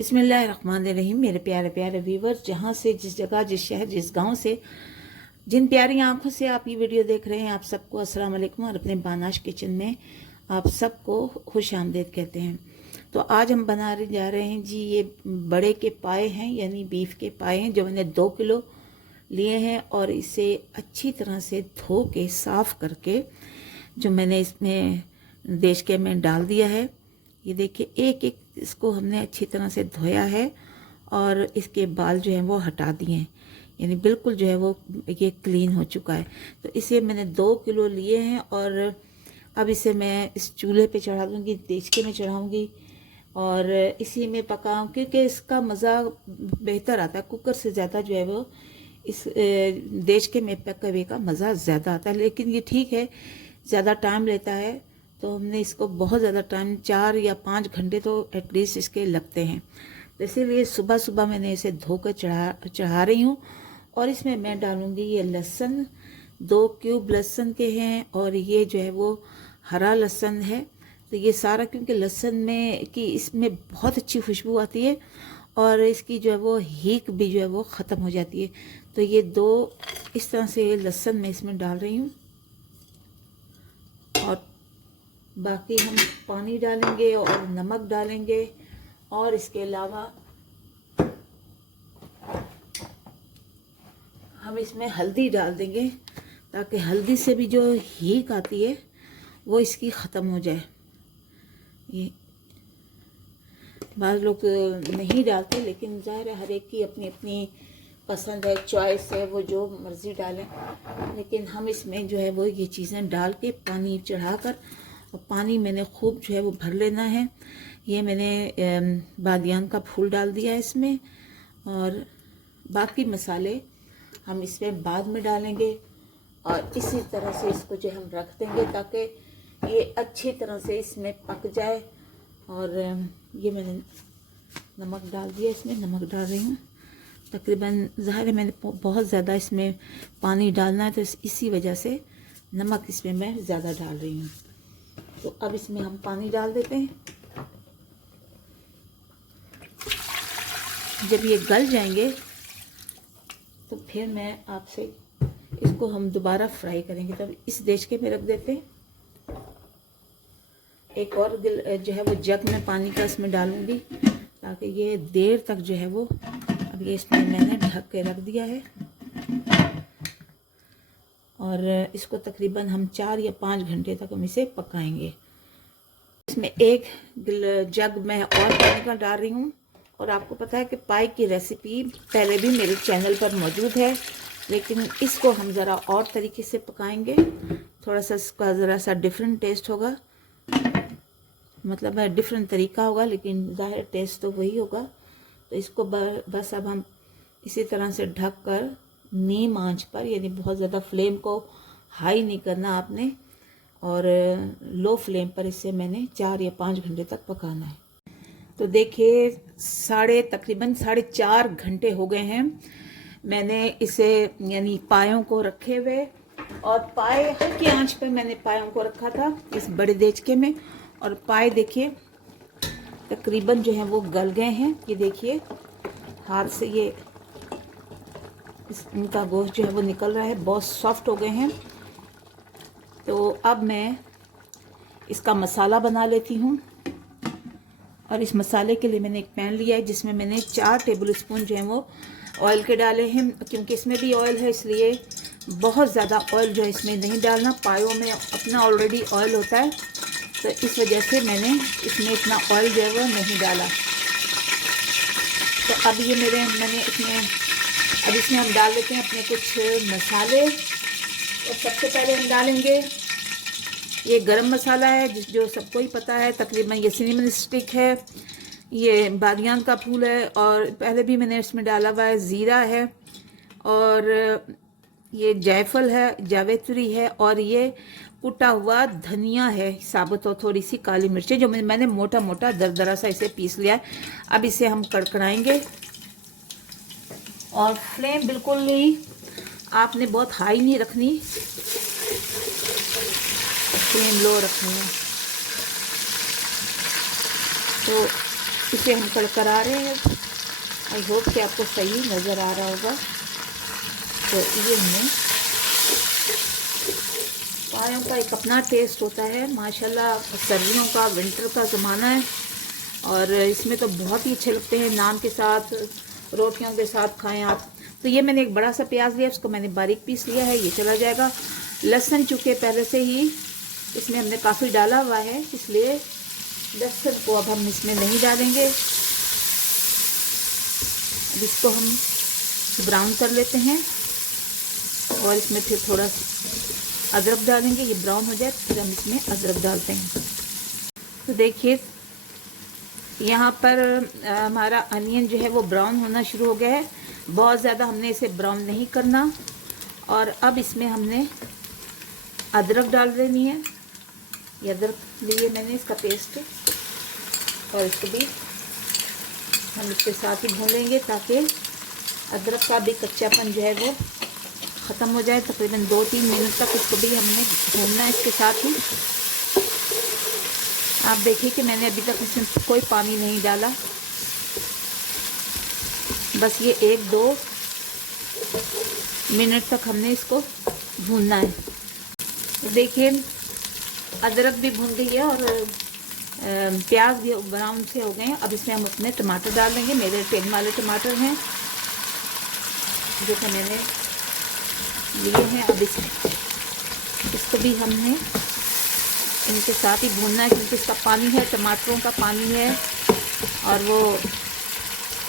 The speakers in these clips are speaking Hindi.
बिस्मिल्लाहिर्रहमानिर्रहीम। मेरे प्यारे प्यारे व्यूवर्स, जहाँ से, जिस जगह, जिस शहर, जिस गांव से, जिन प्यारी आंखों से आप ये वीडियो देख रहे हैं, आप सबको अस्सलाम वालेकुम और अपने बानाश किचन में आप सबको खुश आमदीद कहते हैं। तो आज हम बनाने जा रहे हैं जी, ये बड़े के पाए हैं, यानी बीफ के पाए हैं, जो मैंने 2 किलो लिए हैं और इसे अच्छी तरह से धो के साफ़ करके जो मैंने इसमें देचके में डाल दिया है। ये देखिए, एक एक इसको हमने अच्छी तरह से धोया है और इसके बाल जो हैं वो हटा दिए हैं, यानी बिल्कुल जो है वो ये क्लीन हो चुका है। तो इसे मैंने 2 किलो लिए हैं और अब इसे मैं इस चूल्हे पे चढ़ा दूँगी, देचके में चढ़ाऊँगी और इसी में पकाऊँ, क्योंकि इसका मज़ा बेहतर आता है। कुकर से ज़्यादा जो है वो इस देचके में पके हुए का मज़ा ज़्यादा आता है। लेकिन ये ठीक है, ज़्यादा टाइम लेता है, तो हमने इसको बहुत ज़्यादा टाइम 4 या 5 घंटे तो एटलीस्ट इसके लगते हैं। तो इसीलिए सुबह सुबह मैंने इसे धोकर चढ़ा रही हूँ। और इसमें मैं डालूँगी ये लहसुन, 2 क्यूब लहसुन के हैं और ये जो है वो हरा लहसुन है। तो ये सारा, क्योंकि लहसुन में कि इसमें बहुत अच्छी खुशबू आती है और इसकी जो है वो हीक भी जो है वो ख़त्म हो जाती है। तो ये 2 इस तरह से लहसुन मैं इसमें डाल रही हूँ और बाकी हम पानी डालेंगे और नमक डालेंगे और इसके अलावा हम इसमें हल्दी डाल देंगे, ताकि हल्दी से भी जो हीक आती है वो इसकी ख़त्म हो जाए। ये बाज़ लोग नहीं डालते, लेकिन ज़ाहिर है हर एक की अपनी अपनी पसंद है, चॉइस है, वो जो मर्ज़ी डालें। लेकिन हम इसमें जो है वो ये चीज़ें डाल के पानी चढ़ाकर, और पानी मैंने खूब जो है वो भर लेना है। ये मैंने बादियान का फूल डाल दिया है इसमें और बाकी मसाले हम इसमें बाद में डालेंगे। और इसी तरह से इसको जो हम रख देंगे ताकि ये अच्छी तरह से इसमें पक जाए। और ये मैंने नमक डाल दिया, इसमें नमक डाल रही हूँ तकरीबन। ज़ाहिर है मैंने बहुत ज़्यादा इसमें पानी डालना है, तो इसी वजह से नमक इसमें मैं ज़्यादा डाल रही हूँ। तो अब इसमें हम पानी डाल देते हैं। जब ये गल जाएंगे तो फिर मैं आपसे इसको हम दोबारा फ्राई करेंगे। तब इस देचके में रख देते हैं। एक और जो है वो जग में पानी का इसमें डालूंगी, ताकि ये देर तक जो है वो, अब ये इसमें मैंने ढक के रख दिया है और इसको तकरीबन हम 4 या 5 घंटे तक हम इसे पकाएंगे। इसमें एक जग में और पानी का डाल रही हूँ। और आपको पता है कि पाई की रेसिपी पहले भी मेरे चैनल पर मौजूद है, लेकिन इसको हम ज़रा और तरीके से पकाएंगे। थोड़ा सा इसका ज़रा सा डिफरेंट टेस्ट होगा, मतलब डिफरेंट तरीका होगा, लेकिन ज़ाहिर टेस्ट तो वही होगा। तो इसको बस अब हम इसी तरह से ढक कर नीम आंच पर, यानी बहुत ज़्यादा फ्लेम को हाई नहीं करना आपने, और लो फ्लेम पर इसे मैंने 4 या 5 घंटे तक पकाना है। तो देखिए, तकरीबन 4.5 घंटे हो गए हैं मैंने इसे, यानी पायों को रखे हुए। और पाए हल्की आंच पर मैंने पायों को रखा था इस बड़े देचके में। और पाए देखिए तकरीबन जो है वो गल गए हैं। ये देखिए हाथ से ये इनका गोश्त जो है वो निकल रहा है, बहुत सॉफ्ट हो गए हैं। तो अब मैं इसका मसाला बना लेती हूँ। और इस मसाले के लिए मैंने एक पैन लिया है, जिसमें मैंने 4 टेबल स्पून जो है वो ऑयल के डाले हैं। क्योंकि इसमें भी ऑयल है, इसलिए बहुत ज़्यादा ऑयल जो है इसमें नहीं डालना। पायों में अपना ऑलरेडी ऑयल होता है, तो इस वजह से मैंने इसमें इतना ऑयल जो है वो नहीं डाला। तो अब ये अब इसमें हम डाल देते हैं अपने कुछ मसाले। और सबसे पहले हम डालेंगे ये गरम मसाला है, जो सबको ही पता है तकरीबन। ये सिनेमन स्टिक है, ये बादियान का फूल है, और पहले भी मैंने इसमें डाला हुआ है। ज़ीरा है और ये जायफल है, जावित्री है, और ये कुटा हुआ धनिया है साबुत, और थोड़ी सी काली मिर्चें, जो मैंने मोटा मोटा दरदरा सा इसे पीस लिया है। अब इसे हम कड़कड़ाएंगे और फ्लेम बिल्कुल ही आपने बहुत हाई नहीं रखनी, फ्लेम लो रखनी है। तो इसे हम करा रहे हैं। आई होप कि आपको सही नज़र आ रहा होगा। तो ये हमने पायों का एक अपना टेस्ट होता है माशाल्लाह। सर्दियों का, विंटर का ज़माना है और इसमें तो बहुत ही अच्छे लगते हैं। नान के साथ, रोटियों के साथ खाएं आप। तो ये मैंने एक बड़ा सा प्याज लिया, उसको मैंने बारीक पीस लिया है, ये चला जाएगा। लहसुन चूँकि पहले से ही इसमें हमने काफ़ी डाला हुआ है, इसलिए लहसुन को अब हम इसमें नहीं डालेंगे। अब इसको हम ब्राउन कर लेते हैं और इसमें फिर थोड़ा अदरक डालेंगे। ये ब्राउन हो जाए फिर हम इसमें अदरक डालते हैं। तो देखिए यहाँ पर हमारा अनियन जो है वो ब्राउन होना शुरू हो गया है। बहुत ज़्यादा हमने इसे ब्राउन नहीं करना। और अब इसमें हमने अदरक डाल देनी है। ये अदरक लिए मैंने, इसका पेस्ट, और इसको भी हम इसके साथ ही भून लेंगे ताकि अदरक का भी कच्चापन जो है वो ख़त्म हो जाए। तकरीबन 2-3 मिनट तक इसको भी हमने भूनना है इसके साथ ही। आप देखिए कि मैंने अभी तक इसमें कोई पानी नहीं डाला, बस ये 1-2 मिनट तक हमने इसको भूनना है। तो देखिए अदरक भी भून गई है और प्याज भी ब्राउन से हो गए हैं। अब इसमें हम अपने टमाटर डाल देंगे। मेरे तेल वाले टमाटर हैं जो कि मैंने लिए हैं। अब इसको भी हमने इनके साथ ही भूनना है क्योंकि इसका पानी है, टमाटरों का पानी है, और वो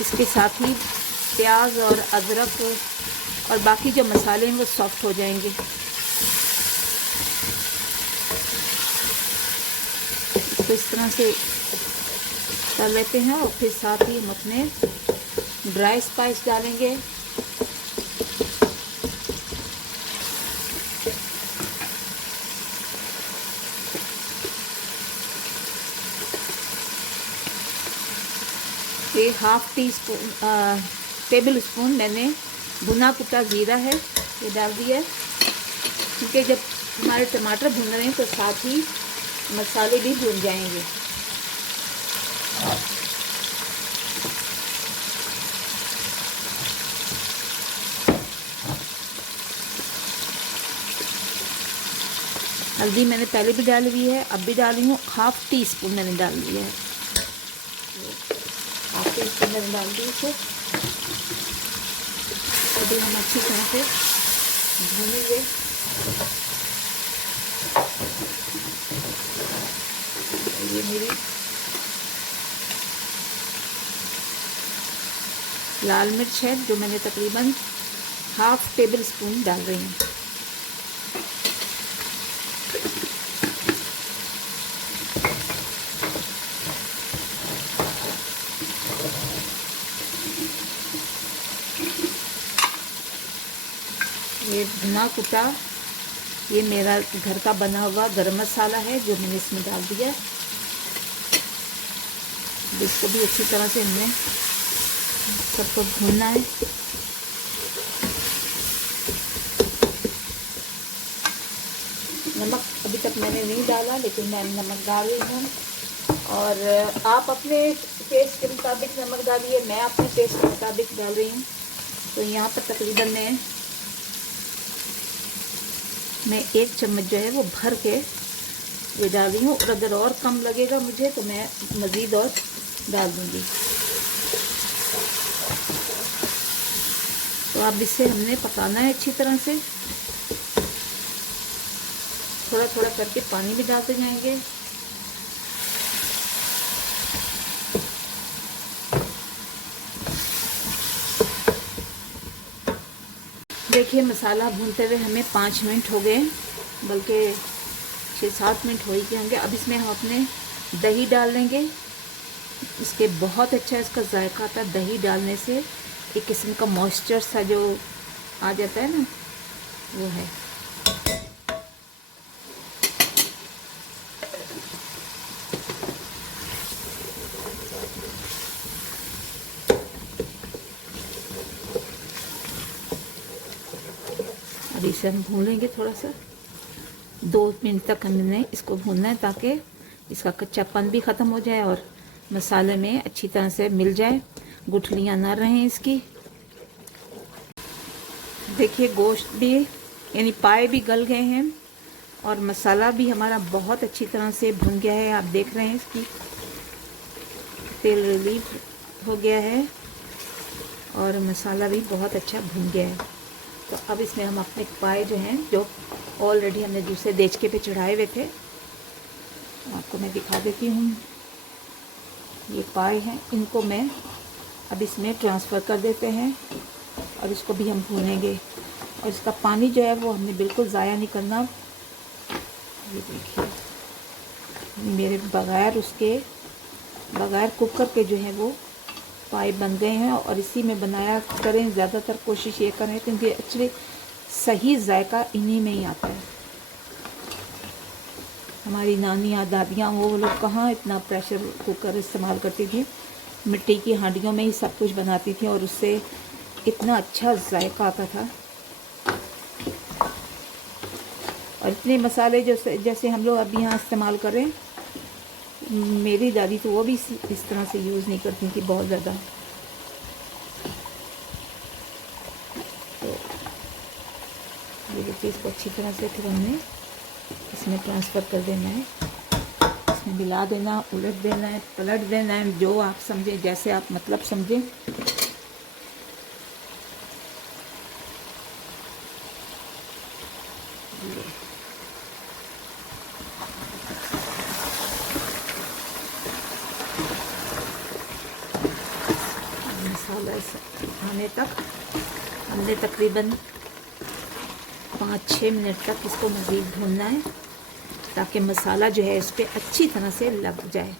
इसके साथ ही प्याज और अदरक और बाकी जो मसाले हैं वो सॉफ्ट हो जाएंगे। तो इस तरह से कर लेते हैं और फिर साथ ही हम अपने ड्राई स्पाइस डालेंगे। ये 1/2 टेबल स्पून मैंने भुना कुटा ज़ीरा है, ये डाल दिया है क्योंकि जब हमारे टमाटर भुन रहे हैं तो साथ ही मसाले भी भुन जाएंगे। हल्दी मैंने पहले भी डाली हुई है, अब भी डाली हूँ। 1/2 टीस्पून मैंने डाल दिया है। 1/2 टीस्पून मैंने डाल दी इसे। अभी हम अच्छी तरह से भूनेंगे। ये मेरी लाल मिर्च है जो मैंने तकरीबन 1/2 टेबल स्पून डाल रही हूँ। ये भुना कुटा, ये मेरा घर का बना हुआ गरम मसाला है जो मैंने इसमें डाल दिया। इसको भी अच्छी तरह से हमने सबको भूनना है। नमक अभी तक मैंने नहीं डाला, लेकिन मैं नमक डाल रही हूँ। और आप अपने टेस्ट के मुताबिक नमक डालिए, मैं अपने टेस्ट के मुताबिक डाल रही हूँ। तो यहाँ पर तकरीबन मैं 1 चम्मच जो है वो भर के ये डाल रही हूँ, और अगर और कम लगेगा मुझे तो मैं मज़ीद और डाल दूँगी। तो अब इसे हमने पकाना है अच्छी तरह से। थोड़ा थोड़ा करके पानी भी डालते जाएंगे। देखिए मसाला भूनते हुए हमें 5 मिनट हो गए, बल्कि 6-7 मिनट हो ही गए होंगे। अब इसमें हम अपने दही डाल देंगे। इसके बहुत अच्छा इसका जायका आता है। दही डालने से एक किस्म का मॉइस्चर सा जो आ जाता है ना, वो है। अब इसे हम भूनेंगे थोड़ा सा। 2 मिनट तक हमने इसको भूनना है ताकि इसका कच्चापन भी ख़त्म हो जाए और मसाले में अच्छी तरह से मिल जाए, गुठलियाँ ना रहें इसकी। देखिए गोश्त भी यानी पाए भी गल गए हैं और मसाला भी हमारा बहुत अच्छी तरह से भुन गया है। आप देख रहे हैं इसकी तेल रिलीफ हो गया है और मसाला भी बहुत अच्छा भुन गया है। तो अब इसमें हम अपने पाए जो हैं, जो ऑलरेडी हमने दूसरे देचके पे चढ़ाए हुए थे, आपको मैं दिखा देती हूँ। ये पाए हैं, इनको मैं अब इसमें ट्रांसफ़र कर देते हैं और इसको भी हम भूनेंगे। और इसका पानी जो है वो हमने बिल्कुल ज़ाया नहीं करना। ये देखिए मेरे बगैर कुकर के जो है वो पाए बन गए हैं और इसी में बनाया करें, ज़्यादातर कोशिश ये करें क्योंकि एक्चुअली सही जायका इन्हीं में ही आता है। हमारी नानियाँ दादियाँ वो लोग कहाँ इतना प्रेशर कुकर इस्तेमाल करती थी, मिट्टी की हांडियों में ही सब कुछ बनाती थी और उससे इतना अच्छा जायका आता था। और इतने मसाले जैसे हम लोग अभी यहाँ इस्तेमाल करें, मेरी दादी तो वो भी इस तरह से यूज़ नहीं करती थी बहुत ज़्यादा। तो ये देखिए इसको अच्छी तरह से फिर हमने इसमें ट्रांसफ़र कर देना है, इसमें मिला देना, उलट देना है, पलट देना है, जो आप समझें, जैसे आप मतलब समझें। मसाला आने तक हमने तकरीबन 5-6 मिनट तक इसको मज़ीद भूनना है ताकि मसाला जो है इस पर अच्छी तरह से लग जाए।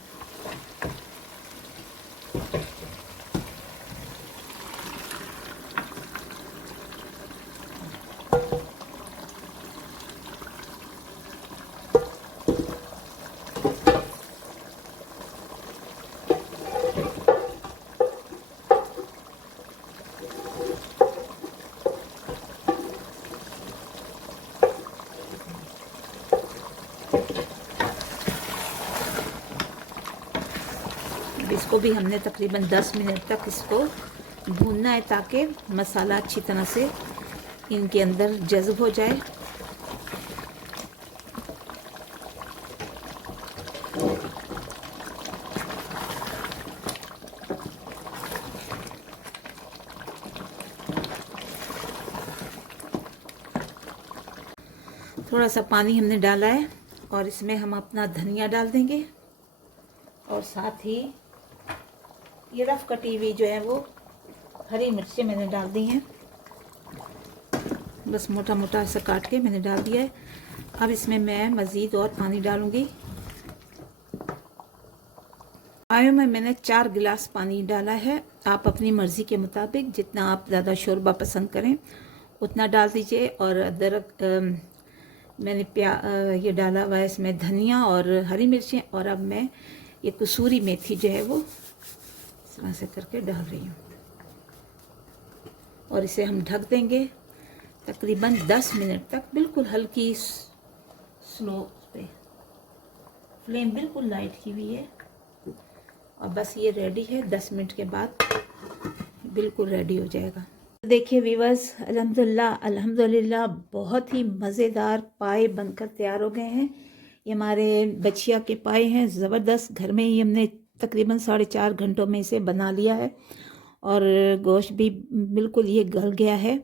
इसको भी हमने तकरीबन 10 मिनट तक इसको भूनना है ताकि मसाला अच्छी तरह से इनके अंदर जज़्ब हो जाए। थोड़ा सा पानी हमने डाला है और इसमें हम अपना धनिया डाल देंगे और साथ ही ये रफ कटी हुई जो है वो हरी मिर्चें मैंने डाल दी हैं, बस मोटा मोटा सा काट के मैंने डाल दिया है। अब इसमें मैं मज़ीद और पानी डालूंगी। पायों में मैंने 4 गिलास पानी डाला है। आप अपनी मर्ज़ी के मुताबिक जितना आप ज़्यादा शोरबा पसंद करें उतना डाल दीजिए। और अदरक मैंने ये डाला हुआ है इसमें, धनिया और हरी मिर्चें, और अब मैं ये कसूरी मेथी जो है वो इस तरह से करके डाल रही हूँ और इसे हम ढक देंगे तकरीबन 10 मिनट तक, बिल्कुल हल्की स्लो पे, फ्लेम बिल्कुल लाइट की हुई है। और बस ये रेडी है, 10 मिनट के बाद बिल्कुल रेडी हो जाएगा। देखिए व्यूअर्स, अल्हम्दुलिल्लाह अल्हम्दुलिल्लाह बहुत ही मज़ेदार पाए बनकर तैयार हो गए हैं। ये हमारे बचिया के पाए हैं, ज़बरदस्त। घर में ही हमने तकरीबन 4.5 घंटों में इसे बना लिया है और गोश्त भी बिल्कुल ये गल गया है,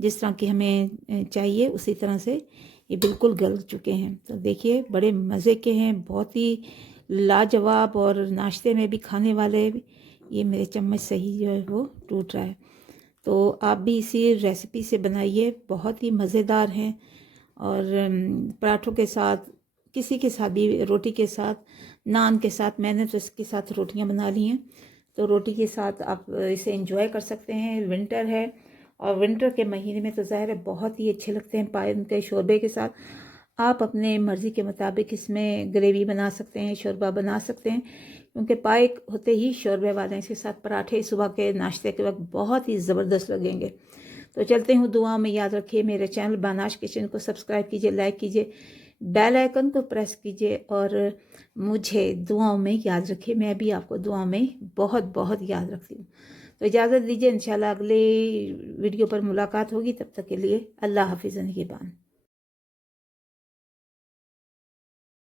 जिस तरह की हमें चाहिए उसी तरह से ये बिल्कुल गल चुके हैं। तो देखिए बड़े मज़े के हैं, बहुत ही लाजवाब और नाश्ते में भी खाने वाले। ये मेरे चम्मच सही जो है वो टूट रहा है, तो आप भी इसी रेसिपी से बनाइए, बहुत ही मज़ेदार हैं। और पराठों के साथ, किसी के साथ भी, रोटी के साथ, नान के साथ, मैंने तो इसके साथ रोटियां बना ली हैं, तो रोटी के साथ आप इसे एंजॉय कर सकते हैं। विंटर है और विंटर के महीने में तो ज़ाहिर है बहुत ही अच्छे लगते हैं पाए के शोरबे के साथ। आप अपने मर्ज़ी के मुताबिक इसमें ग्रेवी बना सकते हैं, शोरबा बना सकते हैं, क्योंकि पाए होते ही शोरबे वाले हैं। इसके साथ पराठे सुबह के नाश्ते के वक्त बहुत ही ज़बरदस्त लगेंगे। तो चलते हूँ, दुआ में याद रखिए। मेरे चैनल बानाश किचन को सब्सक्राइब कीजिए, लाइक कीजिए, बेल आइकन को प्रेस कीजिए और मुझे दुआओं में याद रखिए। मैं भी आपको दुआओं में बहुत बहुत याद रखती हूँ। तो इजाज़त दीजिए, इंशाल्लाह अगले वीडियो पर मुलाकात होगी। तब तक के लिए अल्लाह हाफिज़ निगहबान।